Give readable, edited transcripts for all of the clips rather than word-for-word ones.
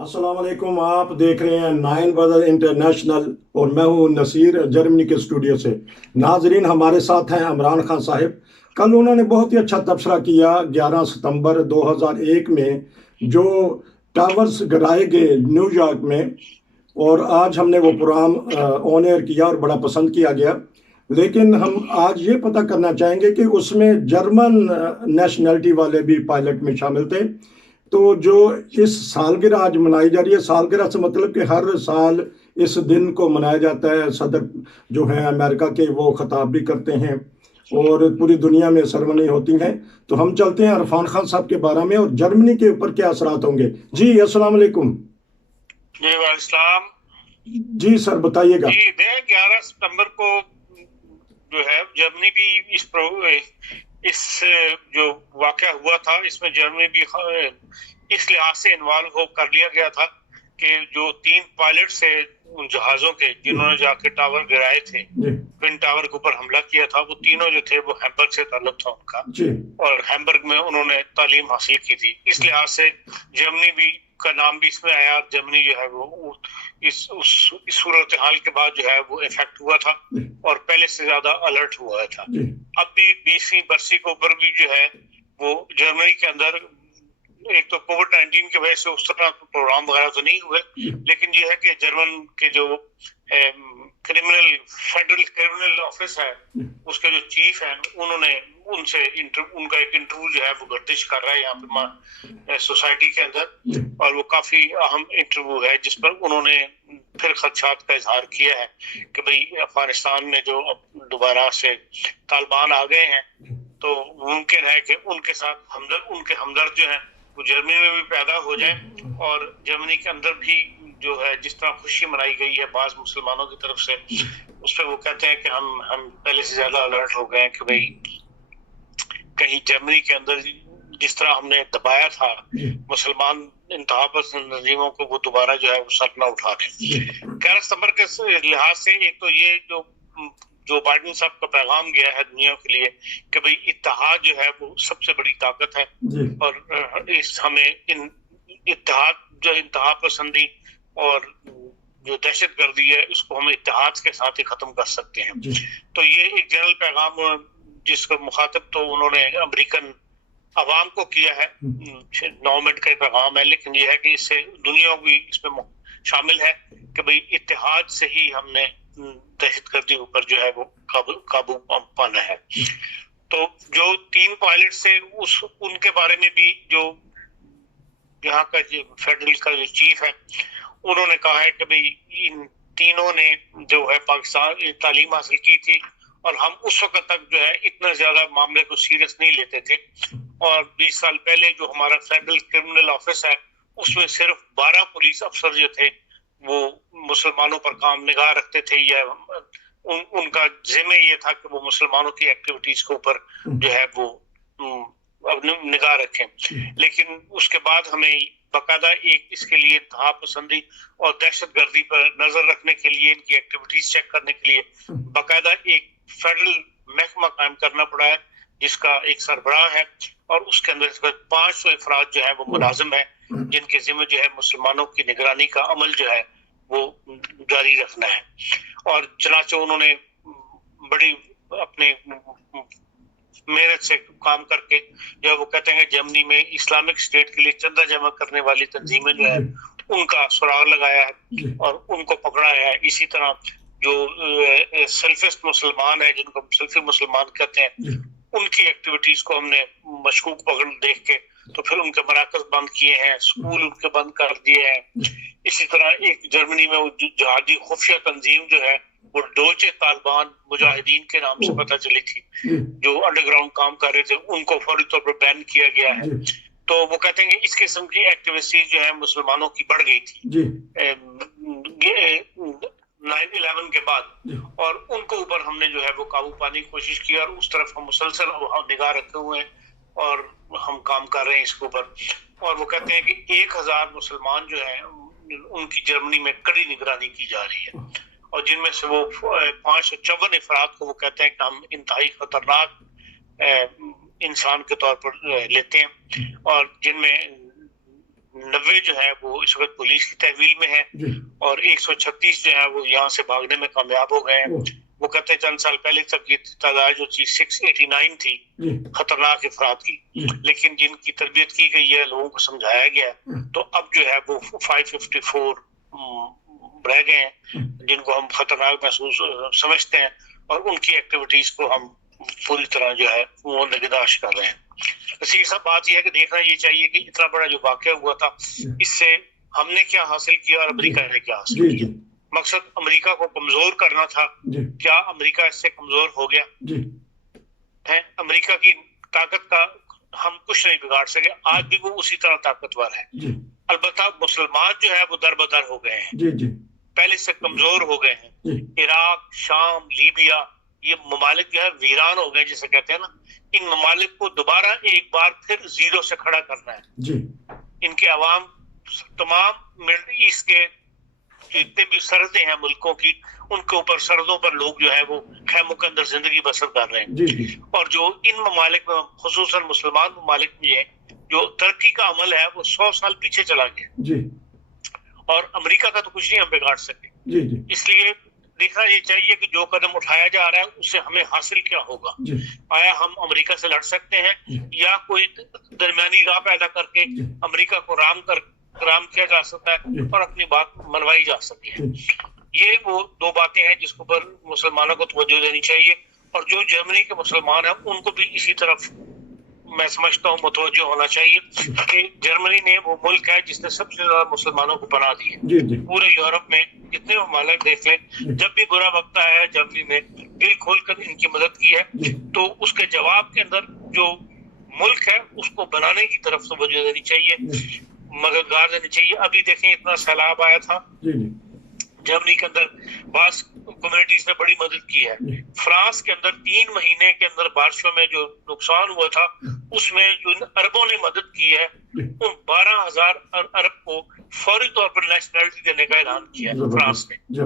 अस्सलाम वालेकुम। आप देख रहे हैं नाइन बदर इंटरनेशनल और मैं हूं नसीर जर्मनी के स्टूडियो से। नाजरीन, हमारे साथ हैं इमरान खान साहिब। कल उन्होंने बहुत ही अच्छा तबसरा किया 11 सितंबर 2001 में जो टावर्स गिराए गए न्यूयॉर्क में, और आज हमने वो प्रोग्राम ऑन एयर किया और बड़ा पसंद किया गया। लेकिन हम आज ये पता करना चाहेंगे कि उसमें जर्मन नेशनैलिटी वाले भी पायलट में शामिल थे। तो जो इस सालगिरह आज मनाई जा रही है, सालगिरह से मतलब कि हर साल इस दिन को मनाया जाता है। सदर जो है अमेरिका के, वो खिताब भी करते हैं और पूरी दुनिया में सेरेमनी होती हैं। तो हम चलते हैं इरफान खान साहब के बारे में और जर्मनी के ऊपर क्या असरात होंगे। जी अस्सलाम वालेकुम। जी वालेकुम। जी सर, बताइएगा। जी 11 सितंबर को जो है जर्मनी भी इस जो वाकया हुआ था इसमें जर्मनी भी इस लिहाज से इन्वॉल्व हो कर लिया गया था कि जो 3 पायलट थे उन जहाजों के जिन्होंने जाके टावर गिराए थे, ट्विन टावर के ऊपर हमला किया था, वो तीनों जो थे वो हैम्बर्ग से ताल्लुक था उनका, और हैम्बर्ग में उन्होंने तालीम हासिल की थी। इस लिहाज से जर्मनी भी का नाम भी इसमें आया। जर्मनी जो है वो इस सूरत हाल के बाद जो है वो इफेक्ट हुआ था और पहले से ज्यादा अलर्ट हुआ था। अब भी 20वीं बरसी के ऊपर भी जो है वो जर्मनी के अंदर एक तो कोविड-19 की वजह से उस तरह प्रोग्राम वगैरह तो नहीं हुए, लेकिन ये है कि जर्मन के जो फेडरल क्रिमिनल ऑफिस है उसके जो चीफ है उन्होंने उनसे उनका एक इंटरव्यू जो है वो गर्दिश कर रहा है यहाँ पे सोसाइटी के अंदर, और वो काफी अहम इंटरव्यू है जिस पर उन्होंने फिर खदशात का इजहार किया है कि भाई अफगानिस्तान में जो दोबारा से तालिबान आ गए हैं तो मुमकिन है कि उनके साथ उनके हमदर्द जो है वो जर्मनी में भी पैदा हो जाए, और जर्मनी के अंदर भी जो है जिस तरह खुशी मनाई गई है बाज मुसलमानों की तरफ से, उस पर वो कहते हैं कि हम पहले से ज्यादा अलर्ट हो गए हैं कि भाई कहीं जर्मनी के अंदर जिस तरह हमने दबाया था मुसलमान इंतहा पसंद नजीमों को, वो दोबारा जो है वो सर न उठा दें। 11 सितंबर के लिहाज से एक तो ये जो बाइडेन साहब का पैगाम गया है दुनिया के लिए कि भाई इत्तेहाद जो है वो सबसे बड़ी ताकत है, और हमें इत्तेहाद जो इंतहा पसंदी और जो दहशतगर्दी है उसको हम इत्तेहाद के साथ ही खत्म कर सकते हैं। तो ये एक जनरल पैगाम जिसका मुखातब तो उन्होंने अमेरिकन अवाम को किया है, 9 मिनट का पैगाम है, लेकिन ये है कि इससे दुनिया भी इसमें शामिल है कि भाई इत्तेहाद से ही हमने दहशतगर्दी ऊपर जो है वो काबू पाना है। तो जो 3 पायलट से उनके बारे में भी जो यहाँ का जो फेडरल का जो चीफ है उन्होंने कहा है कि भाई इन तीनों ने जो है पाकिस्तान तालीम हासिल की थी और हम उस वक्त तक जो है इतना ज्यादा मामले को सीरियस नहीं लेते थे, और 20 साल पहले जो हमारा फेडरल क्रिमिनल ऑफिस है उसमें सिर्फ 12 पुलिस अफसर जो थे वो मुसलमानों पर काम निगाह रखते थे, या उनका जिम्मे ये था कि वो मुसलमानों की एक्टिविटीज के ऊपर जो है वो निगाह रखें। लेकिन उसके बाद हमें बाकायदा एक इसके लिए इंतहा पसंदी और दहशतगर्दी पर नजर रखने के लिए, इनकी एक्टिविटीज चेक करने के लिए बाकायदा एक फेडरल महकमा कायम करना पड़ा है जिसका एक सरबराह है, और उसके अंदर 500 अफराद जो है वो मुलाजिम है जिनके जिम्मे जो है मुसलमानों की निगरानी का अमल जो है वो जारी रखना है। और चनाचे उन्होंने बड़ी अपने मेहनत से काम करके जो वो कहते हैं जर्मनी में इस्लामिक स्टेट के लिए चंदा जमा करने वाली तंजीमें जो है उनका सुराग लगाया है और उनको पकड़ा है। इसी तरह जो सेल्फिस्ट मुसलमान है जिनको सेल्फी मुसलमान कहते हैं उनकी एक्टिविटीज को हमने मशकूक पकड़ देख के तो फिर उनके मराकज बंद किए हैं, स्कूल उनके बंद कर दिए हैं। इसी तरह एक जर्मनी में वो जहादी खुफिया तंजीम जो है वो डोचे तालिबान मुजाहिदीन के नाम से पता चली थी जो अंडरग्राउंड काम कर रहे थे, उनको फौरी तौर पर बैन किया गया है। तो वो कहते हैं कि इस किस्म की एक्टिविटीज जो है मुसलमानों की बढ़ गई थी 9/11 के बाद, और उनको ऊपर हमने जो है वो काबू पाने की कोशिश की और उस तरफ हम मुसलसल निगाह रखे हुए हैं और हम काम कर रहे हैं इसके ऊपर। और वो कहते हैं कि 1000 मुसलमान जो है उनकी जर्मनी में कड़ी निगरानी की जा रही है, और जिनमें से वो 554 अफराद को वो कहते हैं कि हम इंतहाई खतरनाक इंसान के तौर पर लेते हैं, और जिनमें 90 جو ہے وہ اس وقت پولیس کی تحویل میں ہے اور 136 جو ہے وہ یہاں سے بھاگنے میں کامیاب ہو گئے ہیں. وہ کہتے ہیں چند سال پہلے تک یہ تعداد جو تھی 689 تھی خطرناک افراد کی, لیکن جن کی تربیت کی گئی ہے, لوگوں کو سمجھایا گیا ہے, تو اب جو ہے وہ 554 رہ گئے ہیں جن کو ہم خطرناک محسوس سمجھتے ہیں, اور ان کی ایکٹیویٹیز کو ہم پوری طرح جو ہے وہ نگہداشت کر رہے ہیں. اسی سب بات یہ ہے کہ دیکھنا یہ چاہیے کہ اتنا بڑا جو واقعہ ہوا تھا اس سے ہم نے کیا حاصل کیا اور امریکہ نے کیا حاصل کیا. مقصد امریکہ کو کمزور کرنا تھا, کیا امریکہ اس سے کمزور ہو گیا ہے؟ امریکہ کی طاقت کا ہم کچھ نہیں بگاڑ سکے, آج بھی وہ اسی طرح طاقتور ہے. البتہ مسلمان جو ہے وہ در بدر ہو گئے ہیں, پہلے سے کمزور ہو گئے ہیں. عراق, شام, لیبیا, یہ ممالک جو ہے ویران ہو گئے جسے کہتے ہیں نا. ان ممالک کو دوبارہ ایک بار پھر زیرو سے کھڑا کرنا ہے. ان کے عوام تمام مڈل ایسٹ کے جتنے بھی سرحدیں ہیں ملکوں کی, ان کے اوپر سرحدوں پر لوگ جو ہے وہ خیموں کے اندر زندگی بسر کر رہے ہیں. اور جو ان ممالک میں خصوصاً مسلمان ممالک میں ہے جو ترقی کا عمل ہے وہ 100 سال پیچھے چلا گیا, اور امریکہ کا تو کچھ نہیں ہم بگاڑ سکتے. اس لیے دیکھنا یہ چاہیے کہ جو قدم اٹھایا جا رہا ہے اس سے ہمیں حاصل کیا ہوگا. آیا ہم امریکہ سے لڑ سکتے ہیں یا کوئی درمیانی راہ پیدا کر کے امریکہ کو رام کیا جا سکتا ہے اور اپنی بات منوائی جا سکتی ہے. یہ وہ دو باتیں ہیں جس کے اوپر مسلمانوں کو توجہ دینی چاہیے, اور جو جرمنی کے مسلمان ہیں ان کو بھی اسی طرف میں سمجھتا ہوں متوجہ ہونا چاہیے کہ جرمنی نے وہ ملک ہے جس نے سب سے زیادہ مسلمانوں کو پناہ دی ہے. پورے یورپ میں جتنے ممالک دیکھ لیں, جب بھی برا وقت آیا ہے جرمنی نے دل کھول کر ان کی مدد کی ہے. تو اس کے جواب کے اندر جو ملک ہے اس کو بنانے کی طرف توجہ دینی چاہیے, مددگار دینی چاہیے. ابھی دیکھیں اتنا سیلاب آیا تھا جرمنی کے اندر, بعض کمیونٹیز نے بڑی مدد کی ہے. فرانس کے اندر 3 مہینے کے اندر بارشوں میں جو نقصان ہوا تھا اس میں جو اربوں نے مدد کی ہے, ان 12,000 ارب کو فوری طور پر نیشنلٹی دینے کا اعلان کیا ہے فرانس نے.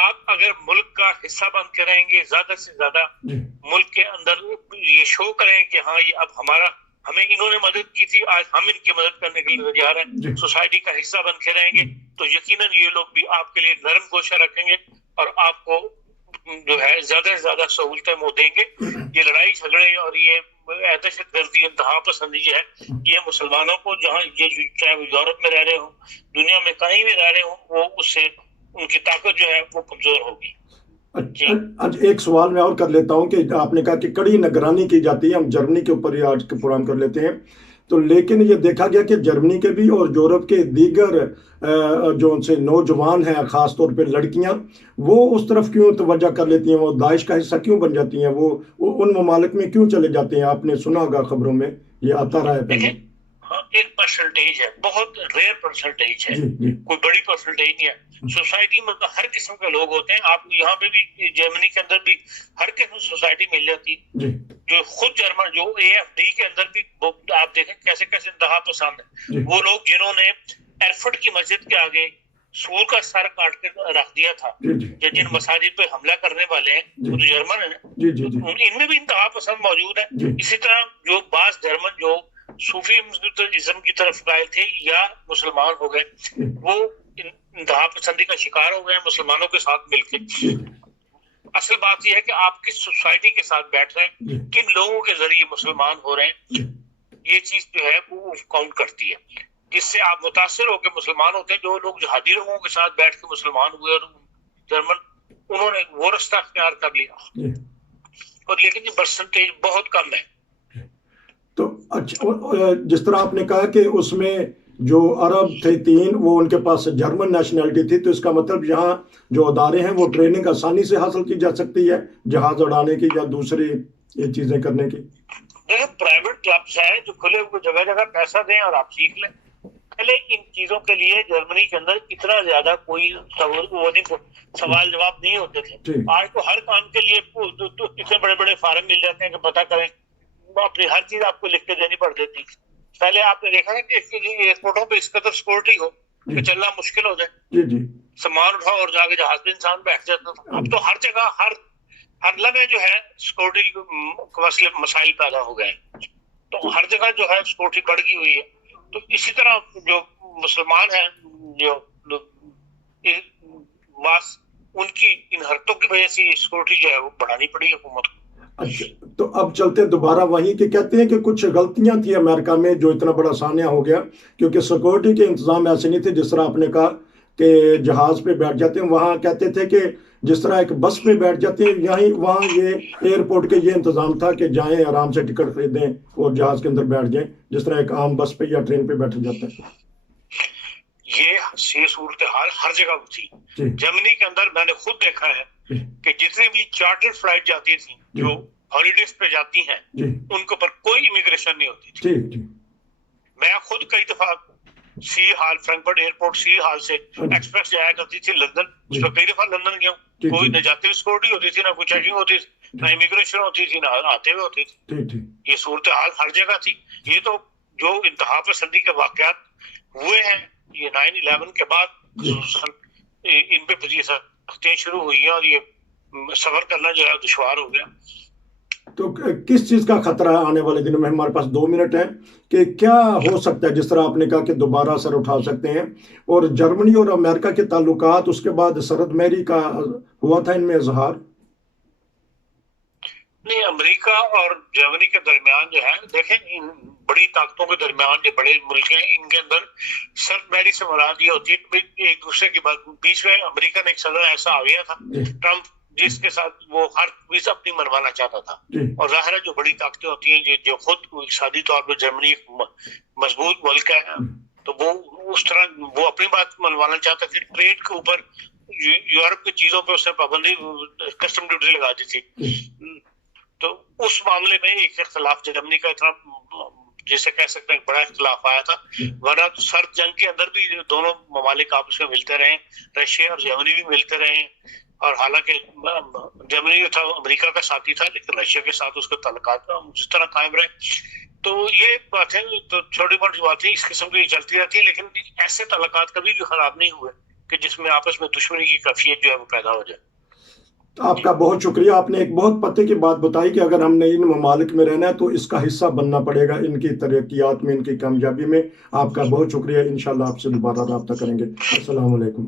آپ اگر ملک کا حصہ بن کے رہیں گے, زیادہ سے زیادہ ملک کے اندر یہ شو کریں کہ ہاں یہ اب ہمیں انہوں نے مدد کی تھی, آج ہم ان کی مدد کرنے کے لیے تیار ہیں, سوسائٹی کا حصہ بن کے رہیں گے, تو یقیناً یہ لوگ بھی آپ کے لیے نرم گوشہ رکھیں گے اور آپ کو جو ہے زیادہ سے زیادہ سہولتیں وہ دیں گے. یہ لڑائی جھگڑے اور یہ دہشت گردی, انتہا پسندی جو ہے یہ مسلمانوں کو جہاں یہ چاہے وہ یورپ میں رہ رہے ہوں, دنیا میں کہیں بھی رہ رہے ہوں, وہ اس سے ان کی طاقت جو ہے وہ کمزور ہوگی. ایک سوال میں اور کر لیتا ہوں کہ آپ نے کہا کہ کڑی نگرانی کی جاتی ہے, ہم جرمنی کے اوپر یہ آج کے پروگرام کر لیتے ہیں, تو لیکن یہ دیکھا گیا کہ جرمنی کے بھی اور یورپ کے دیگر جو ان سے نوجوان ہیں, خاص طور پہ لڑکیاں, وہ اس طرف کیوں توجہ کر لیتی ہیں, وہ داعش کا حصہ کیوں بن جاتی ہیں, وہ ان ممالک میں کیوں چلے جاتے ہیں؟ آپ نے سنا ہوگا خبروں میں یہ آتا رہا ہے پہلے. ایک پرسنٹیج ہے, بہت ریئر پرسنٹیج ہے, کوئی بڑی پرسنٹیج نہیں ہے. سوسائٹی میں ہر قسم کے لوگ ہوتے ہیں. آپ یہاں پہ بھی جرمنی کے اندر بھی ہر قسم سوسائٹی مل جاتی, جو خود جرمن جو AFD کے اندر بھی آپ دیکھیں کیسے کیسے انتہا پسند ہے. وہ لوگ جنہوں نے ایرفٹ کی مسجد کے آگے سور کا سر کاٹ کے رکھ دیا تھا, یا جن مساجد پہ حملہ کرنے والے ہیں وہ تو جرمن ہیں, ان میں بھی انتہا پسند موجود ہے. اسی طرح جو بعض جرمن جو صوفی ازم کی طرف قائل تھے یا مسلمان ہو گئے, وہ انتہا پسندی کا شکار ہو گئے ہیں مسلمانوں کے ساتھ مل کے. اصل بات یہ ہے کہ آپ کس سوسائٹی کے ساتھ بیٹھ رہے ہیں, کن لوگوں کے ذریعے مسلمان ہو رہے ہیں, یہ چیز جو ہے وہ کاؤنٹ کرتی ہے. جس سے آپ متاثر ہو کے مسلمان ہوتے ہیں. جو لوگ جہادی لوگوں کے ساتھ بیٹھ کے مسلمان ہوئے اور جرمن انہوں نے وہ رستہ اختیار کر لیا, اور لیکن یہ پرسنٹیج بہت کم ہے. تو اچھا, جس طرح آپ نے کہا کہ اس میں جو عرب تھے 3 وہ ان کے پاس جرمن نیشنلٹی تھی, تو اس کا مطلب یہاں جو ادارے ہیں وہ ٹریننگ آسانی سے حاصل کی جا سکتی ہے, جہاز اڑانے کی یا دوسری یہ چیزیں کرنے کی. پرائیویٹ کلبس ہیں جو کھلے ہوئے جگہ جگہ پیسہ دیں اور آپ سیکھ لیں. پہلے ان چیزوں کے لیے جرمنی کے اندر اتنا زیادہ کوئی سوال جواب نہیں ہوتے تھے. آج تو ہر کام کے لیے اتنے بڑے بڑے فارم مل جاتے ہیں کہ پتہ کریں, اپنی ہر چیز آپ کو لکھ کے دینی پڑ دیتی. پہلے آپ نے دیکھا نا کہ ایئرپورٹوں پہ اس قدر سیکورٹی ہو کہ چلنا مشکل ہو جائے, سامان اٹھاؤ اور جا کے جہاز پہ انسان بیٹھ جاتا تھا. اب تو ہر جگہ ہر لمحے جو ہے سیکورٹی مسائل پیدا ہو گئے ہیں, تو ہر جگہ جو ہے سیکورٹی بڑھ گئی ہوئی ہے. तो इसी तरह जो मुसलमान हैं, जो बस उनकी इन हरकतों की वजह से सिक्योरिटी जो है वो बढ़ानी पड़ी हुकूमत को। अच्छा, तो अब चलते हैं दोबारा वहीं कि कहते हैं कि कुछ गलतियां थी अमेरिका में जो इतना बड़ा सान्या हो गया, क्योंकि सिक्योरिटी के इंतजाम ऐसे नहीं थे जिस तरह आपने कहा कि जहाज पे बैठ जाते हैं। वहाँ कहते थे कि जिस तरह एक बस पे बैठ जाते हैं, यहीं वहाँ ये एयरपोर्ट के ये इंतजाम था कि जाएं आराम से टिकट खरीदें और जहाज के अंदर बैठ जाएं, जिस तरह एक आम बस पे या ट्रेन पे बैठा जाता है। ये सूरत हाल हर जगह थी। जी जर्मनी के अंदर मैंने खुद देखा है जी कि जितनी भी चार्टर्ड फ्लाइट जाती थी जो हॉलीडेज पे जाती हैं, जी उनके ऊपर कोई इमिग्रेशन नहीं होती थी। ठीक जी मैं खुद कई दफा सी हाल, फ्रैंकफर्ट एयरपोर्ट सी हाल से एक्सप्रेस जाया करती थी लंदन, जी। तो कई दफा लंदन गया जी, कोई जी। न जाते हुए सिक्योरिटी होती थी, ना कोई चेकिंग होती थी, ना इमिग्रेशन होती थी, ना आते हुए होती थी। ठीक ठीक ये सूरत हाल हर जगह थी। ये तो जो इंतहा पसंदी के वाकयात हुए हैं ये 9/11 के बाद जी। इन पे फिर ये सख्तियां शुरू हुई हैं और ये सफर करना जो है दुश्वार हो गया। तो किस चीज का खतरा है आने वाले दिनों में? हमारे पास 2 मिनट है कि क्या हो सकता है, जिस तरह आपने कहा कि दोबारा सर उठा सकते हैं, और जर्मनी और अमेरिका के ताल्लुकात, उसके बाद सरद मैरी का हुआ था इनमें इजहार। नहीं, अमेरिका और जर्मनी के दरमियान जो है, देखें इन बड़ी ताकतों के दरमियान जो बड़े मुल्क हैं इनके अंदर सर्द मैरी से मुराद ये होती है कि एक दूसरे के बीच में अमेरिका ने एक सदर ऐसा आ गया था ट्रम्प, जिसके साथ वो हर चीज अपनी मनवाना चाहता था। और जाहिर है जो बड़ी ताकतें होती हैं जो खुद इक़्तिसादी तौर पर जर्मनी एक मजबूत मुल्क है, तो वो उस तरह वो अपनी बात मनवाना चाहता था। ट्रेड के ऊपर यूरोप की चीजों पर उसने पाबंदी, कस्टम ड्यूटी लगा दी थी। तो उस मामले में एक इख्तलाफ जर्मनी का इतना जिसे कह सकते हैं बड़ा इख्तलाफ आया था, वरना तो सर्द जंग के अंदर भी दोनों ममालिक आपस में मिलते रहे, रशिया और जर्मनी भी मिलते रहे। और हालांकि जर्मनी जो था अमेरिका का साथी था, लेकिन रशिया के साथ उसके ताल्लुकात उस तरह कायम रहे। तो ये बातें तो छोटी मोटी बातें इस किस्म की चलती रहती है, लेकिन ऐसे ताल्लुकात कभी भी खराब नहीं हुए कि जिसमें आपस में दुश्मनी की कैफियत जो है वो पैदा हो जाए। आपका बहुत शुक्रिया, आपने एक बहुत पते की बात बताई कि अगर हमने इन ममालिक में रहना है तो इसका हिस्सा बनना पड़ेगा, इनकी तरक्कियात में, इनकी कामयाबी में। आपका बहुत शुक्रिया, इंशाल्लाह आपसे दोबारा रब्ता करेंगे। अस्सलाम वालेकुम।